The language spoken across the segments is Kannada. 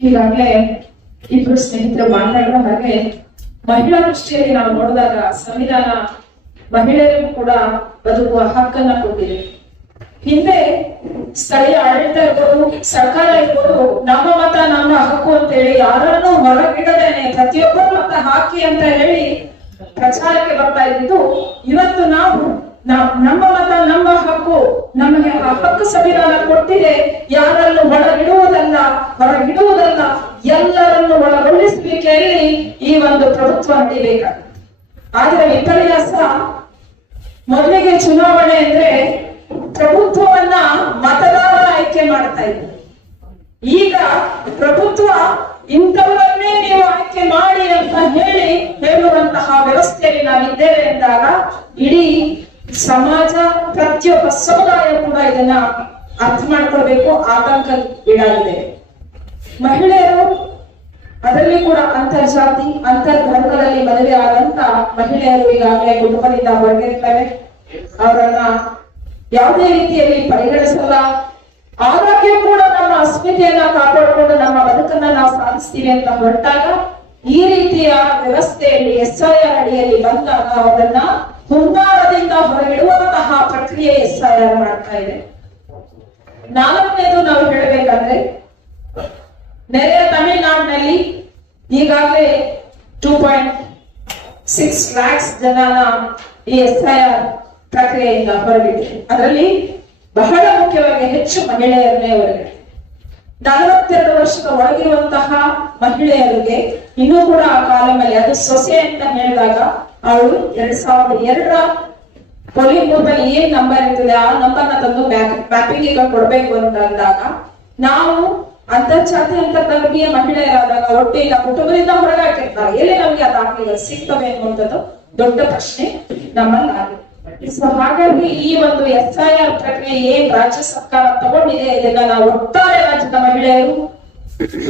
ಈಗಾಗಲೇ ಇಬ್ರು ಸ್ನೇಹಿತರು ಮಾತಾಡಿದ ಹಾಗೆ ಮಹಿಳಾ ದೃಷ್ಟಿಯಲ್ಲಿ ನಾವು ನೋಡಿದಾಗ ಸಂವಿಧಾನ ಮಹಿಳೆಯರಿಗೂ ಕೂಡ ಬದುಕುವ ಹಕ್ಕನ್ನ ಕೊಟ್ಟಿದೆ. ಹಿಂದೆ ಸ್ಥಳೀಯ ಆಡಳಿತ ಇರ್ಬೋದು, ಸರ್ಕಾರ ಇರ್ಬೋದು, ನಮ್ಮ ಮತ ನಮ್ಮ ಹಕ್ಕು ಅಂತ ಹೇಳಿ ಯಾರನ್ನೂ ಹೊರಗಿಡದೇನೆ ಪ್ರತಿಯೊಬ್ಬರು ಮತ ಹಾಕಿ ಅಂತ ಹೇಳಿ ಪ್ರಚಾರಕ್ಕೆ ಬರ್ತಾ ಇದ್ದಿದ್ದು, ಇವತ್ತು ನಾವು ನಮ್ಮ ಮತ ನಮ್ಮ ಹಕ್ಕು, ನಮಗೆ ಆ ಹಕ್ಕು ಸಂವಿಧಾನ ಕೊಟ್ಟಿದೆ, ಯಾರನ್ನು ಹೊರಗಿಡುವುದಲ್ಲ ಎಲ್ಲರನ್ನು ಒಳಗೊಳಿಸಲಿಕ್ಕೆಯಲ್ಲಿ ಈ ಒಂದು ಪ್ರಭುತ್ವ ನಡೀಬೇಕಾಗುತ್ತೆ. ಆದ್ರೆ ವಿಪರ್ಯಾಸ, ಮೊದಲಿಗೆ ಚುನಾವಣೆ ಅಂದ್ರೆ ಪ್ರಭುತ್ವವನ್ನ ಮತದಾರರ ಆಯ್ಕೆ ಮಾಡ್ತಾ ಇದ್ರು. ಈಗ ಪ್ರಭುತ್ವ ಇಂಥವರನ್ನೇ ನೀವು ಆಯ್ಕೆ ಮಾಡಿ ಅಂತ ಹೇಳುವಂತಹ ವ್ಯವಸ್ಥೆಯಲ್ಲಿ ನಾವಿದ್ದೇವೆ ಎಂದಾಗ ಇಡೀ ಸಮಾಜ, ಪ್ರತಿಯೊಬ್ಬ ಸಮುದಾಯ ಕೂಡ ಇದನ್ನ ಅರ್ಥ ಮಾಡ್ಕೊಳ್ಬೇಕು, ಆತಂಕಗೀಡಾಗಿದೆ. ಮಹಿಳೆಯರು, ಅದರಲ್ಲಿ ಕೂಡ ಅಂತರ್ಜಾತಿ ಅಂತರ್ಧರ್ಮದಲ್ಲಿ ಮದುವೆ ಆದಂತ ಮಹಿಳೆಯರು ಈಗಾಗಲೇ ಕುಟುಂಬದಿಂದ ಹೊರಗಿರ್ತಾರೆ. ಅವರನ್ನ ಯಾವುದೇ ರೀತಿಯಲ್ಲಿ ಪರಿಗಣಿಸಲ್ಲ. ಆರೋಗ್ಯ ಕೂಡ ನಮ್ಮ ಅಸ್ಮಿತೆಯನ್ನ ಕಾಪಾಡಿಕೊಂಡು ನಮ್ಮ ಬದುಕನ್ನ ನಾವು ಸಾಧಿಸ್ತೀವಿ ಅಂತ ಹೊರಟಾಗ ಈ ರೀತಿಯ ವ್ಯವಸ್ಥೆಯಲ್ಲಿ SIR ಅಡಿಯಲ್ಲಿ ಬಂದಾಗ ಅವರನ್ನ ಹುಂಗಾರದಿಂದ ಹೊರಗಿಡುವಂತಹ ಪ್ರಕ್ರಿಯೆ SIR ಮಾಡ್ತಾ ಇದೆ. ನಾಲ್ಕನೇದು ನಾವು ಹೇಳಬೇಕಂದ್ರೆ, ನೆರೆಯ ತಮಿಳುನಾಡಿನಲ್ಲಿ ಈಗಾಗಲೇ 2.6 lakhs ಜನನ ಈ SIR ಪ್ರಕ್ರಿಯೆಯಿಂದ ಹೊರಗಿದೆ. ಅದರಲ್ಲಿ ಬಹಳ ಮುಖ್ಯವಾಗಿ ಹೆಚ್ಚು ಮಹಿಳೆಯರನ್ನೇ ಹೊರಗಿದೆ. 42 ವರ್ಷದ ಒಳಗಿರುವಂತಹ ಮಹಿಳೆಯರಿಗೆ ಇನ್ನೂ ಕೂಡ ಆ ಕಾಲಮಲ್ಲಿ, ಅದು ಸೊಸೆ ಅಂತ ಹೇಳಿದಾಗ ಅವಳು 2002ರ ಪೋಲಿಂಗ್ ಬೂತ್ ಅಲ್ಲಿ ಏನ್ ನಂಬರ್ ಇರ್ತದೆ ಆ ನಂಬರ್ನ ತಂದು ಮ್ಯಾಪಿಂಗ್ ಕೊಡ್ಬೇಕು ಅಂತ ಅಂದಾಗ, ನಾವು ಅಂತರ್ಜಾತಿ ಅಂತರ್ಧರ್ಮೀಯ ಮಹಿಳೆಯರಾದಾಗ ಒಟ್ಟಿಗೆ ಕುಟುಂಬದಿಂದ ಹೊರಗಾಕಿರ್ತಾರೆ, ಎಲ್ಲಿ ನಮ್ಗೆ ಆ ದಾಖಲೆಗಳು ಸಿಗ್ತವೆ ಅನ್ನುವಂಥದ್ದು ದೊಡ್ಡ ಪ್ರಶ್ನೆ ನಮ್ಮಲ್ಲಿ ಆಗಿದೆ. ಸೊ ಹಾಗಾಗಿ ಈ ಒಂದು SIR ಪ್ರಕ್ರಿಯೆ ಏನ್ ರಾಜ್ಯ ಸರ್ಕಾರ ತಗೊಂಡಿದೆ, ಇದನ್ನ ನಾವು ಒಟ್ಟಾರೆ ರಾಜ್ಯದ ಮಹಿಳೆಯರು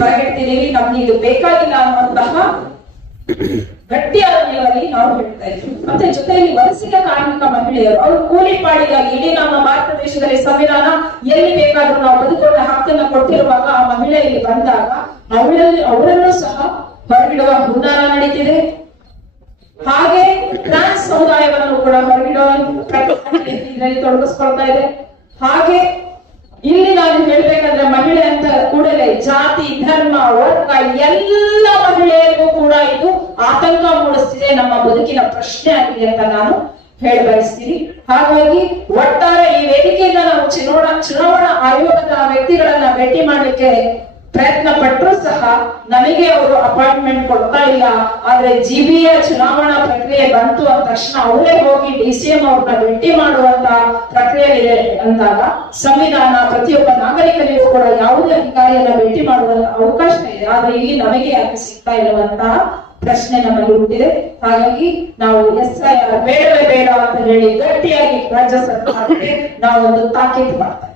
ಹೊರಗಿಡ್ತಿದೀವಿ, ನಮ್ಗೆ ಇದು ಬೇಕಾಗಿಲ್ಲ ಅನ್ನುವಂತಹ ಗಟ್ಟಿಯಾದ ನಿಲುವಲ್ಲಿ ನಾವು ಹೇಳ್ತಾ ಇದ್ವಿ. ಮತ್ತೆ ಜೊತೆಯಲ್ಲಿ ವಲಸಿಗ ಕಾರ್ಮಿಕ ಮಹಿಳೆಯರು, ಅವರು ಕೂಲಿ ಪಾಡಿಗಾಗಿ ಇಡೀ ನಮ್ಮ ಭಾರತ ದೇಶದಲ್ಲಿ ಸಂವಿಧಾನ ಎಲ್ಲಿ ಬೇಕಾದ್ರೂ ನಾವು ಬದುಕೋಣ ಹಕ್ಕನ್ನ ಕೊಟ್ಟಿರುವಾಗ ಆ ಮಹಿಳೆ ಇಲ್ಲಿ ಬಂದಾಗ ಅವರನ್ನು ಸಹ ಹೊರಗಿಡುವ ಹುನ್ನಾರ ನಡೀತಿದೆ. ಹಾಗೆ ಟ್ರಾನ್ಸ್ ಸಮುದಾಯವನ್ನು ಕೂಡ ಹೊರಗಿಡುವ ಇದರಲ್ಲಿ ತೊಡಗಿಸ್ಕೊಳ್ತಾ ಇದೆ. ಹಾಗೆ ಇಲ್ಲಿ ನಾನು ಹೇಳ್ಬೇಕಂದ್ರೆ, ಮಹಿಳೆ ಅಂತ ಕೂಡಲೇ ಜಾತಿ, ಧರ್ಮ, ವರ್ಗ ಎಲ್ಲ ಮಹಿಳೆಯರಿಗೂ ಕೂಡ ಇದು ಆತಂಕ ಮೂಡಿಸ್ತಿದೆ, ನಮ್ಮ ಬದುಕಿನ ಪ್ರಶ್ನೆ ಆಗಿದೆ ಅಂತ ನಾನು ಹೇಳಿ ಬಯಸ್ತೀನಿ. ಹಾಗಾಗಿ ಒಟ್ಟಾರೆ ಈ ವೇದಿಕೆಯಿಂದ ನಾವು ಚುನಾವಣಾ ಆಯೋಗದ ವ್ಯಕ್ತಿಗಳನ್ನ ಭೇಟಿ ಮಾಡ್ಲಿಕ್ಕೆ ಪ್ರಯತ್ನ ಪಟ್ಟರು ಸಹ ನಮಗೆ ಅವರು ಅಪಾಯಿಂಟ್ಮೆಂಟ್ ಕೊಡ್ತಾ ಇಲ್ಲ. ಆದ್ರೆ GBA ಚುನಾವಣಾ ಪ್ರಕ್ರಿಯೆ ಬಂತು ಅಂದ ತಕ್ಷಣ ಅವರೇ ಹೋಗಿ DCM ಅವ್ರನ್ನ ಭೇಟಿ ಮಾಡುವಂತ ಪ್ರಕ್ರಿಯೆ ಇದೆ ಅಂದಾಗ, ಸಂವಿಧಾನ ಪ್ರತಿಯೊಬ್ಬ ನಾಗರಿಕರಿಗೂ ಕೂಡ ಯಾವುದೇ ಅಧಿಕಾರಿಯನ್ನ ಭೇಟಿ ಮಾಡುವಂತ ಅವಕಾಶ ಇದೆ. ಆದ್ರೆ ಇಲ್ಲಿ ನಮಗೆ ಯಾಕೆ ಸಿಗ್ತಾ ಇರುವಂತಹ ಪ್ರಶ್ನೆ ನಮ್ಮಲ್ಲಿ ಹುಟ್ಟಿದೆ. ಹಾಗಾಗಿ ನಾವು SIR ಬೇಡವೇ ಬೇಡ ಅಂತ ಹೇಳಿ ಗಟ್ಟಿಯಾಗಿ ರಾಜ್ಯ ಸರ್ಕಾರಕ್ಕೆ ನಾವು ಒಂದು ತಾಕೀತು ಮಾಡ್ತಾ